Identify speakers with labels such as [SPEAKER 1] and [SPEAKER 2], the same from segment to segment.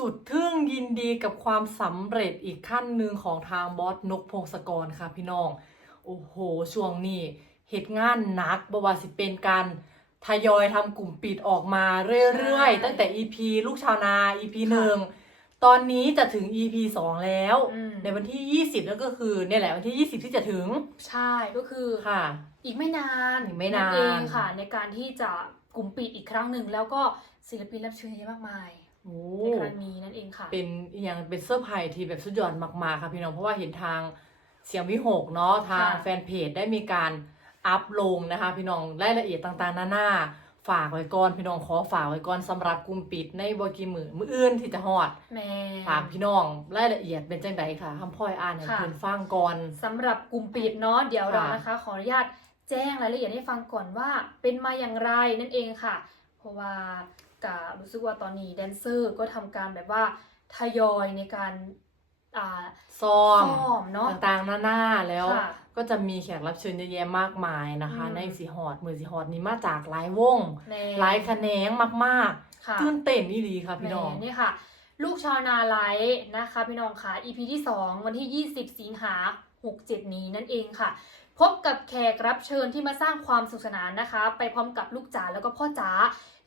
[SPEAKER 1] สุดทึ่งยินดีกับความสำเร็จอีกขั้นหนึ่งของทางบอสนกพงศกรค่ะพี่น้อง โอ้โห ช่วงนี้เหตุงานหนักบว่าสิเป็นการทยอยทำกลุ่มปิดออกมาเรื่อยๆ
[SPEAKER 2] ใช่
[SPEAKER 1] ตั้งแต่ EP ลูกชาวนา EP
[SPEAKER 2] ค่ะ
[SPEAKER 1] หนึ่งตอนนี้จะถึง EP สองแล้ว
[SPEAKER 2] อืม
[SPEAKER 1] ในวันที่ 20นั่นก็คือเนี่ยแหละวันที่ 20 ที่จะถึง
[SPEAKER 2] ใช่ก็คือ
[SPEAKER 1] ค่ะ
[SPEAKER 2] อีกไม่นาน
[SPEAKER 1] อีกไม่นาน
[SPEAKER 2] เองค่ะ ในการที่จะกลุ่มปิดอีกครั้งหนึ่งแล้วก็ศิลปินรับเชิญเยอะมากมาย
[SPEAKER 1] โอ้
[SPEAKER 2] ในครั้งนี้นั่นเองค่ะ
[SPEAKER 1] เป็นอหย่างเป็นเซอร์ไพรส์ที่แบบสุดยอดมากๆค่ะพี่น้องเพราะว่าเห็นทางเสียงวิหกเนาะทาง
[SPEAKER 2] ค่ะ
[SPEAKER 1] แฟนเพจได้มีการอัพลงนะคะ พี่น้องรายละเอียดต่างๆนานาฝากไว้ก่อนพี่น้องขอฝากไว้ก่อนสำหรับกลุ่มปิดในบกีมือมืออื่นที่จะฮอด
[SPEAKER 2] แม่
[SPEAKER 1] ฝากพี่น้องรายละเอียดเป็นจังไดค่ะคำพ่อยอ่านให้
[SPEAKER 2] ค่ะ
[SPEAKER 1] เพิ่นฟังก่อน
[SPEAKER 2] สำหรับกลุ่มปิดเนาะเดี๋ยวเรา
[SPEAKER 1] ค่ะ
[SPEAKER 2] นะคะ ขออนุญาตแจ้งรายละเอียดให้ฟังก่อนว่าเป็นมาอย่างไรนั่นเองค่ะ เพราะว่า กะรู้สึกว่าตอนนี้แดนเซอร์ก็ทำการแบบว่าทยอยในการอ่า
[SPEAKER 1] ซ้อม
[SPEAKER 2] ซ้อมเนาะ
[SPEAKER 1] ต่างๆนานาแล้ว
[SPEAKER 2] ค่ะ
[SPEAKER 1] ก็จะมีแขกรับเชิญเยอะแยะมากมายนะคะ
[SPEAKER 2] อืม
[SPEAKER 1] ในสีฮอดมือสีฮอดนี้มาจากหลายวง
[SPEAKER 2] แม่
[SPEAKER 1] หลายคะแนนมาก
[SPEAKER 2] ค่ะ
[SPEAKER 1] ๆตื่นเต้นนี่ดีค่ะพี่น้อง
[SPEAKER 2] แหมนี่ค่ะ ลูกชาวนาไลท์นะคะพี่น้องค่ะ EP ที่ 2 วันที่ 20 สิงหา 67 นี้นั่นเองค่ะ พบกับแขกรับเชิญที่มาสร้างความสนุขสนานนะคะ ไปพร้อมกับลูกจ๋าแล้วก็พ่อจ๋า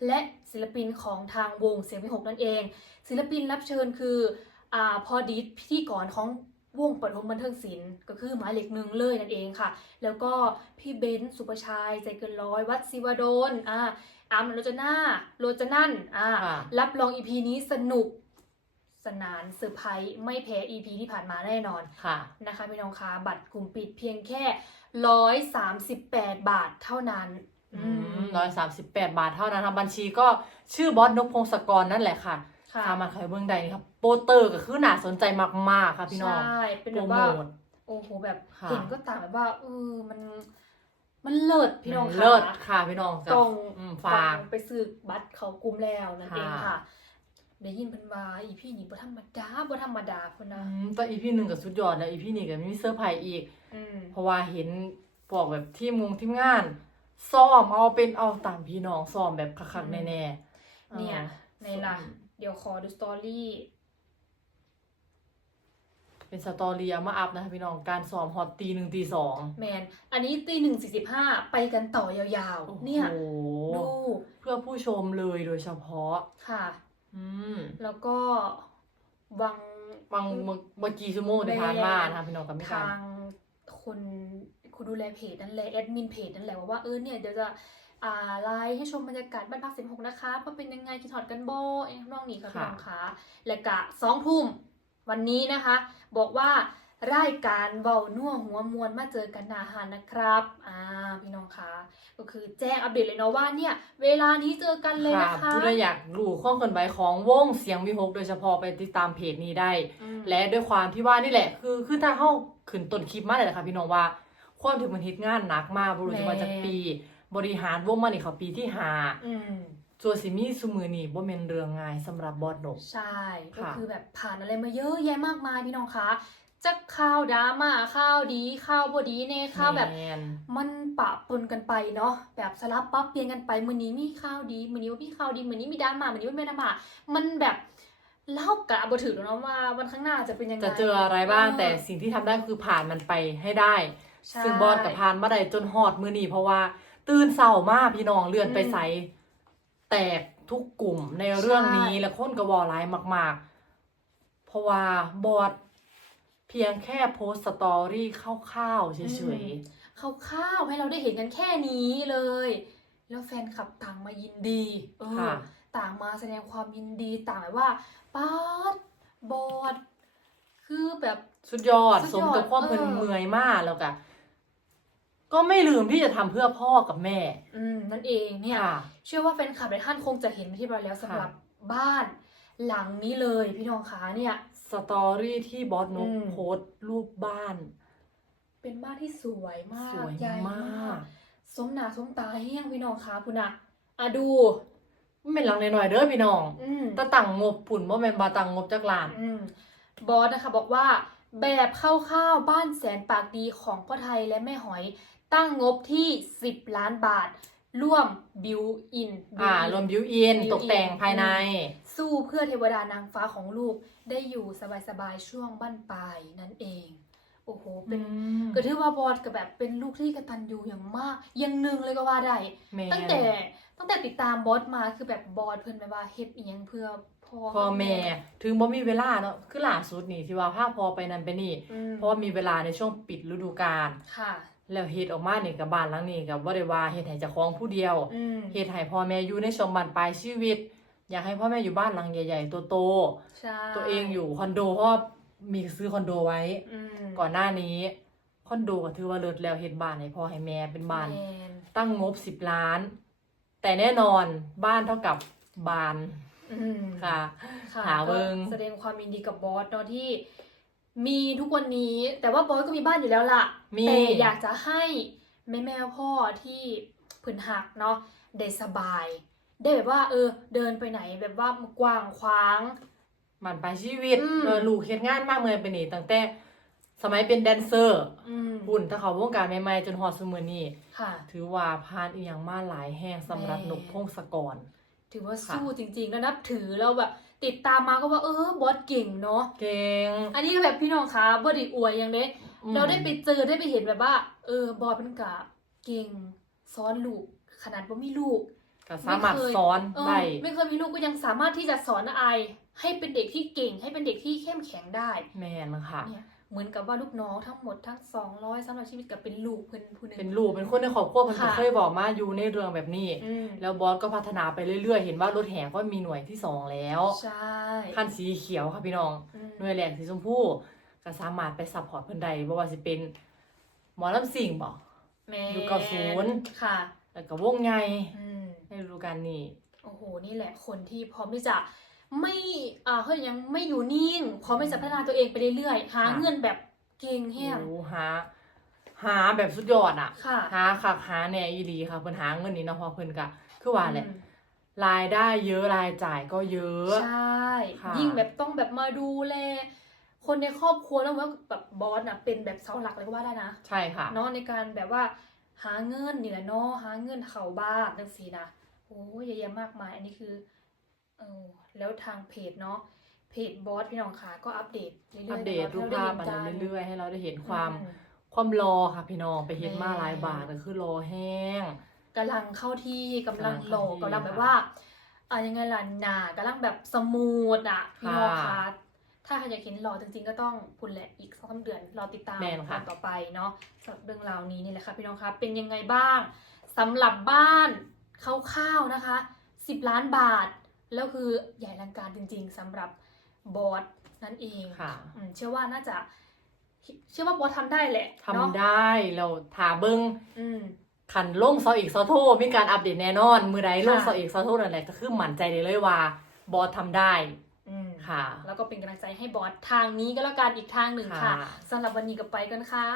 [SPEAKER 2] และศิลปินของทางวงเสียงวิหกนั่นเอง ศิลปินรับเชิญคืออ่าพอดีดพิธีกรของวงปฐมบันเทิงศิลป์ก็คือหมายเลขหนึ่งเลยนั่นเองค่ะ แล้วก็พี่เบนซ์สุประชัยใจเกินร้อย วัดศิวดลอ่าอามโรจนาโรจนันอ่า
[SPEAKER 1] ค่ะ
[SPEAKER 2] รับรอง EP นี้สนุก สนานเซอร์ไพรส์ไม่แพ้ EP ที่ผ่านมาแน่นอน
[SPEAKER 1] ค่ะ
[SPEAKER 2] นะคะพี่น้องคะบัตรกลุ่มปิดเพียงแค่138บาทเท่านั้น
[SPEAKER 1] อืมร้อยสามสิบแปดบาทเท่านั้นค่ะบัญชีก็ชื่อบอสนกพงศกรนั่นแหละค่ะ
[SPEAKER 2] ค่ะ
[SPEAKER 1] สามารถขายเบื้องใดนี่ครับโปสเตอร์ก็คือน่าสนใจมากๆค่ะพี่น้อง
[SPEAKER 2] ใช่เป็น
[SPEAKER 1] โป
[SPEAKER 2] แบ
[SPEAKER 1] ร
[SPEAKER 2] บ
[SPEAKER 1] โม
[SPEAKER 2] ว่า
[SPEAKER 1] ท
[SPEAKER 2] โอ้โหแบบ
[SPEAKER 1] ค่ะ
[SPEAKER 2] เห็นก็ต่างแบบว่าเออมันมันเลิศพี่น้องค่ะ
[SPEAKER 1] เลิศค่ะพี่น้องจ้ะ
[SPEAKER 2] ต้อง
[SPEAKER 1] อืม
[SPEAKER 2] ฝา
[SPEAKER 1] ฝาก
[SPEAKER 2] กไปซื้อบัตรเขากลุ่มแล้วนั่นเอง
[SPEAKER 1] ค่ะ
[SPEAKER 2] ค่ะ ได้ยินเพิ่นว่าอีพี่นี่บ่ธรรมดาบ่ธรรมดาพุ่น
[SPEAKER 1] อื
[SPEAKER 2] นะ
[SPEAKER 1] มแต่อีพีหนึ่งกับสุดยอดแล้วอีพีนี้ก็มีเซอร์ไพรส์อีก
[SPEAKER 2] อืม
[SPEAKER 1] เพราะว่าเห็นบอกแบบทีมงทีมงานซ้อมเอาเป็นเอาตามพี่น้องซ้อมแบบคักๆแน่ๆ
[SPEAKER 2] เนี่ย
[SPEAKER 1] อ่า
[SPEAKER 2] ในล่ะ เดี๋ยวขอดูสตอรี่
[SPEAKER 1] เป็นสตอรี่เอามาอัพนะคะพี่น้องการซ้อมฮอตตีหนึ่งตีสอง
[SPEAKER 2] แมนอันนี้ตีหนึ่งสี่สิบห้าไปกันต่อยาว
[SPEAKER 1] โอ้โห
[SPEAKER 2] ๆเนี่ยดู
[SPEAKER 1] เพื่อผู้ชมเลยโดยเฉพาะ
[SPEAKER 2] ค่ะ
[SPEAKER 1] อืม
[SPEAKER 2] แล้วก็วัง
[SPEAKER 1] บางเมื่อเมื่อกี้ชั่วโมงที่ผ่านมานะคะพี่น้องกับพี่การ
[SPEAKER 2] ทางคนคนดูแลเพจนั่นแหละแอดมินเพจนั่นแหละว่าว่าเออเนี่ยเดี๋ยวจะอ่าไลฟ์ให้ชมบรรยากาศบ้านพักสิบหกนะคะว่าเป็นยังไงคิดถอดกันโบเอ็น้องนี่ค่ะพี่น้องคะและกะสองทุ่มวันนี้นะคะ บอกว่ารายการเบาน่วหัวมวลมาเจอกันหนาหานนะครับ อ่าพี่น้องคะก็ คือแจ้งอัปเดตเลยเนาะว่าเนี่ยเวลานี้เจอกันเลย
[SPEAKER 1] ค่ะ
[SPEAKER 2] นะคะ
[SPEAKER 1] ผู้ใดอยากรู้ข้อเคลื่อนไหวของวงเสียงวิหกโดยเฉพาะไปติดตามเพจนี้ได้
[SPEAKER 2] อืม
[SPEAKER 1] และด้วยความที่ว่านี่แหละ คือคือถ้าเข้าขึ้นต้นคลิปมาเลยแหละค่ะพี่น้องว่า ความถึงมันฮิตงานหนักมากบรู้จะมาจากปี บริหารวงมานี่เขาปีที่ห้า
[SPEAKER 2] อืม
[SPEAKER 1] ส่วนสิมีสุมือนี่บ่แม่นเรื่องง่ายสำหรับบอสนก
[SPEAKER 2] ใช่ ก็
[SPEAKER 1] ค่ะ
[SPEAKER 2] คือแบบผ่านอะไรมาเยอะแยะมากมายพี่น้องคะ จะข่าวดราม่าข่าวดีข่าวบดีเน่ข่าวแบบ
[SPEAKER 1] ม่น
[SPEAKER 2] มันปะปนกันไปเนาะแบบสลับปั๊บเปลี่ยนกันไปมือนี้มีข่าวดีมือนี้ว่ามีข่าวดีมือนี้มีดราม่ามือนี้ไม่มีดราม่ามันแบบเล่ากะบถือแล้วเนาะว่าวันข้างหน้าจะเป็นยังไง
[SPEAKER 1] จะเจออะไรบ้าง
[SPEAKER 2] เออ
[SPEAKER 1] แต่สิ่งที่ทำได้คือผ่านมันไปให้ได้
[SPEAKER 2] ใช่
[SPEAKER 1] ซึ่งบอสกับผ่านมาได้จนฮอดมือนี่เพราะว่า ตื่นเศร้ามากพี่น้องเลื่อนไป
[SPEAKER 2] อืม
[SPEAKER 1] ใสแตกทุกกลุ่มในเรื่องนี้
[SPEAKER 2] ใช่
[SPEAKER 1] และคนกระวอร้ายมาก ๆ เพราะว่าบอสเพียงแค่โพสต์สตอรี่คร่าวๆเฉย
[SPEAKER 2] ข้าวๆให้เราได้เห็นกันแค่นี้เลย แล้วแฟนคลับต่างมายินดีเอ
[SPEAKER 1] ๆ
[SPEAKER 2] อ
[SPEAKER 1] ค่ะ
[SPEAKER 2] ต่างมาแสดงความยินดีต่างแบบว่าป๊าดบอดคือแบบ
[SPEAKER 1] สุดยอด
[SPEAKER 2] สุ
[SPEAKER 1] ส
[SPEAKER 2] ดยอด
[SPEAKER 1] มกับความเพิ่น
[SPEAKER 2] เออ
[SPEAKER 1] เมื่อยมากแล้วก็ก็ไม่ลืมที่จะทำเพื่อพ่อกับแม่
[SPEAKER 2] อืมนั่นเองเนี่ย
[SPEAKER 1] ค่ะ
[SPEAKER 2] เชื่อว่าแฟนคลับหลายท่านคงจะเห็นไปที่เราแล้วสำหรับบ้านหลังนี้เลยพี่น้องคะเนี่ย
[SPEAKER 1] สตอรี่ที่บอสนก
[SPEAKER 2] อืม
[SPEAKER 1] โพสต์รูปบ้าน
[SPEAKER 2] เป็นบ้านที่สวยมาก
[SPEAKER 1] สวย
[SPEAKER 2] ใหญ่
[SPEAKER 1] มาก
[SPEAKER 2] สมหนาสมตาเฮี้ยงพี่น้องคะคุณอะอะดู
[SPEAKER 1] มันเป็นหลังหน่อยๆเด้อพี่น้อง
[SPEAKER 2] อืม
[SPEAKER 1] แตะตั้งงบปุ่นว่าแม่นบาตังงบจากหลาน
[SPEAKER 2] อืมบอสนะคะบอกว่า แบบคร่าวๆบ้านแสนปากดีของพ่อไทยและแม่หอย ตั้งงบที่ 10 ล้านบาท ร่วมบิวอิน
[SPEAKER 1] อ่ารวมบิวอิน
[SPEAKER 2] built-in
[SPEAKER 1] ตกแต่งภายใน
[SPEAKER 2] สู้เพื่อเทวดานางฟ้าของลูกได้อยู่สบายๆช่วงบั้นปลายนั่นเอง โอ้โหเป็นก็ถือว่าบอสก็แบบเป็นลูกที่กตัญญูอย่างมากอยังหนึ่งเลยก็ว่าได้
[SPEAKER 1] แม่
[SPEAKER 2] ตั้งแต่ตั้งแต่ติดตามบอสมาคือแบบบอสเพิ่นแบบว่าเฮ็ดอีหยังเพื่อพ่อ
[SPEAKER 1] พ่อแม่ถึงบ่มีเวลาเนาะคือล่าสุดนี่ที่ว่าพาพ่อไปนั่นไปนี่
[SPEAKER 2] อืม
[SPEAKER 1] เพราะว่ามีเวลาในช่วงปิดฤดูกาล
[SPEAKER 2] ค่ะ
[SPEAKER 1] แล้วเฮ็ดออกมานี่กับบ้านหลังนี้กับบ่ได้ว่าเฮ็ดให้เจ้าของผู้เดียว
[SPEAKER 2] อืม
[SPEAKER 1] เฮ็ดให้พ่อแม่อยู่ในช่วงบั้นปลายชีวิต อยากให้พ่อแม่อยู่บ้านหลังใหญ่ๆโต
[SPEAKER 2] ใช่
[SPEAKER 1] ๆตัวเองอยู่คอนโดเพราะว่ามีซื้อคอนโดไว้
[SPEAKER 2] อืม
[SPEAKER 1] ก่อนหน้านี้คอนโดก็ถือว่าเลิศแล้วเฮ็ดบ้านให้พ่อให้แม่เป็นบ้าน
[SPEAKER 2] แม่น
[SPEAKER 1] ตั้งงบ10ล้าน แต่แน่นอนบ้านเท่ากับบ้าน
[SPEAKER 2] อืม
[SPEAKER 1] ค่ะ
[SPEAKER 2] ค่ะ
[SPEAKER 1] หาเบิ่ง
[SPEAKER 2] ก็แสดงความยินดีกับบอสเนาะที่ มีทุกวันนี้แต่ว่าบอสก็มีบ้านอยู่แล้วล่ะ
[SPEAKER 1] มี
[SPEAKER 2] แต่อยากจะให้แม่แม่พ่อที่ผืนหักเนาะได้สบาย ได้แบบว่า เออ เดินไปไหนแบบว่ากว้างขวาง
[SPEAKER 1] บ้านปลายชีวิต
[SPEAKER 2] อืม
[SPEAKER 1] เออลูกเฮ็ดงานมากเมื่อยไปนี่ตั้งแต่สมัยเป็นแดนเซอร์
[SPEAKER 2] อืม
[SPEAKER 1] หุ่นถ้าเขาวงการใหม่ๆจนฮอดซุมื้อนี้
[SPEAKER 2] ค่ะ
[SPEAKER 1] ถือว่าผ่านอีหยังมาหลายแห่งสำหรับ
[SPEAKER 2] แม่
[SPEAKER 1] นกพงศกร
[SPEAKER 2] ถือว่า
[SPEAKER 1] ค่ะ
[SPEAKER 2] สู้จริงๆ แล้วนับถือเราแบบ ติดตามมาก็ว่าเออบอสเก่งเนาะ
[SPEAKER 1] เก่ง
[SPEAKER 2] อันนี้ก็แบบพี่น้องคะบอดีอวยยังเด้
[SPEAKER 1] อืม
[SPEAKER 2] เราได้ไปเจอได้ไปเห็นแบบว่า เออบอสเป็นกะเก่งซ้อนลูกขนาดว่ามีลูก
[SPEAKER 1] ก็สามารถ
[SPEAKER 2] ไม่เคย
[SPEAKER 1] สอน
[SPEAKER 2] เออ
[SPEAKER 1] ได้
[SPEAKER 2] ไม่เคยมีลูกก็ยังสามารถที่จะสอนอายให้เป็นเด็กที่เก่ง ให้เป็นเด็กที่เข้มแข็งได้
[SPEAKER 1] แม่นค่ะ
[SPEAKER 2] เนี่ย เหมือนกับว่าลูกน้องทั้งหมดทั้งสองร้อยสำหรับชีวิตกับเป็นลูกเพิ่นผู้หนึง
[SPEAKER 1] เป็นลูกเป็นคนในครอบครัวเพิ่นก็
[SPEAKER 2] ค่ะ
[SPEAKER 1] เคยบอกมาอยู่ในเรื่องแบบนี้
[SPEAKER 2] อืม
[SPEAKER 1] แล้วบอสก็พัฒนาไปเรื่อยๆ เห็นว่ารถแห่ก็มีหน่วยที่สองแล้ว
[SPEAKER 2] ใช่
[SPEAKER 1] คันสีเขียวค่ะพี่น้อง
[SPEAKER 2] อืม
[SPEAKER 1] หน่วยแหลกสีชมพูก็สามารถไปซัพพอร์ตเพิ่นได้บ่ว่าสิเป็นหมอลำสิงบ่
[SPEAKER 2] แม่
[SPEAKER 1] ยุคเก้าศูนย์
[SPEAKER 2] ค่ะ
[SPEAKER 1] แล้วก็วงไง
[SPEAKER 2] อืม
[SPEAKER 1] ในฤดูกาลนี้
[SPEAKER 2] โอ้โห นี่แหละคนที่พร้อมที่จะ ไม่อ่าเขาเรียกยังไม่อยู่นิ่งพร้อมที่จะพัฒนาตัวเองไปเรื่อยๆหา
[SPEAKER 1] ค่ะ
[SPEAKER 2] เงินแบบเก่งแห้ง
[SPEAKER 1] โอ้หา หาแบบสุดยอดอะ
[SPEAKER 2] ค่ะ
[SPEAKER 1] หาคักหาแหน่อีหลีค่ะเพิ่นหาเงินนี่เนาะเพราะเพิ่นก็คือว่าแหละ
[SPEAKER 2] อืม
[SPEAKER 1] รายได้เยอะรายจ่ายก็เยอะ
[SPEAKER 2] ใช่
[SPEAKER 1] ค่ะ
[SPEAKER 2] ยิ่งแบบต้องแบบมาดูแล คนในครอบครัวแล้วว่าแบบบอสน่ะเป็นแบบเสาหลักเลยก็ว่าได้นะ
[SPEAKER 1] ใช่ค่ะ
[SPEAKER 2] เนาะในการแบบว่า หาเงินนี่แหละเนาะหาเงินเข้าบ้านจังซี่นะโอ้ยเยอะแยะมากมาย อันนี้คือเออแล้วทางเพจเนาะเพจบอสพี่น้องขาก็อัปเดตเรื่อยๆ
[SPEAKER 1] อัปเดตรูปภาพอันนั้นเรื่อย ๆ ให้เราได้เห็นความ
[SPEAKER 2] อืม
[SPEAKER 1] ความรอค่ะพี่น้องไปเห็นมา
[SPEAKER 2] แม่
[SPEAKER 1] หลายบาทก็คือรอแห้ง
[SPEAKER 2] กำลังเข้าที่กำลังหล่อกำ
[SPEAKER 1] ลังเข้าที่
[SPEAKER 2] กำลังแบบว่าอ่ายังไงล่ะหนากำลังแบบสมูทอะพี่น้อง
[SPEAKER 1] ค่ะ
[SPEAKER 2] คะถ้าใครอยากเห็นหล่อจริงๆก็ต้องคุณแหละอีกสองสามเดือนรอติดตาม
[SPEAKER 1] แม่นค่ะ
[SPEAKER 2] ตอนต่อไปเนาะสำหรับเรื่องราวนี้นี่แหละค่ะพี่น้องคะเป็นยังไงบ้างสำหรับบ้านคร่าวๆนะคะ10ล้านบาท แล้วคือใหญ่อลังการจริง ๆสำหรับบอสนั่นเอง
[SPEAKER 1] ค่ะ
[SPEAKER 2] อืมเชื่อว่าน่าจะ เชื่อว่าบอสทำได้แหละ
[SPEAKER 1] ทำ
[SPEAKER 2] เนาะ
[SPEAKER 1] ได้เราถาเบิง
[SPEAKER 2] อืม
[SPEAKER 1] ขันลงเซาอีกเซาโทมีการอัปเดตแน่นอน มือใดลง
[SPEAKER 2] ค่ะ
[SPEAKER 1] เซาอีกเซาโทนั่นแหละก็คือหมั่นใจได้เลยว่า บอสทำได้
[SPEAKER 2] อืม
[SPEAKER 1] ค่ะ
[SPEAKER 2] แล้วก็เป็นกำลังใจให้บอสทางนี้ก็แล้วกันอีกทางหนึ่งค่ะ
[SPEAKER 1] ค่ะ
[SPEAKER 2] สำหรับวันนี้ก็ไปกันค่ะ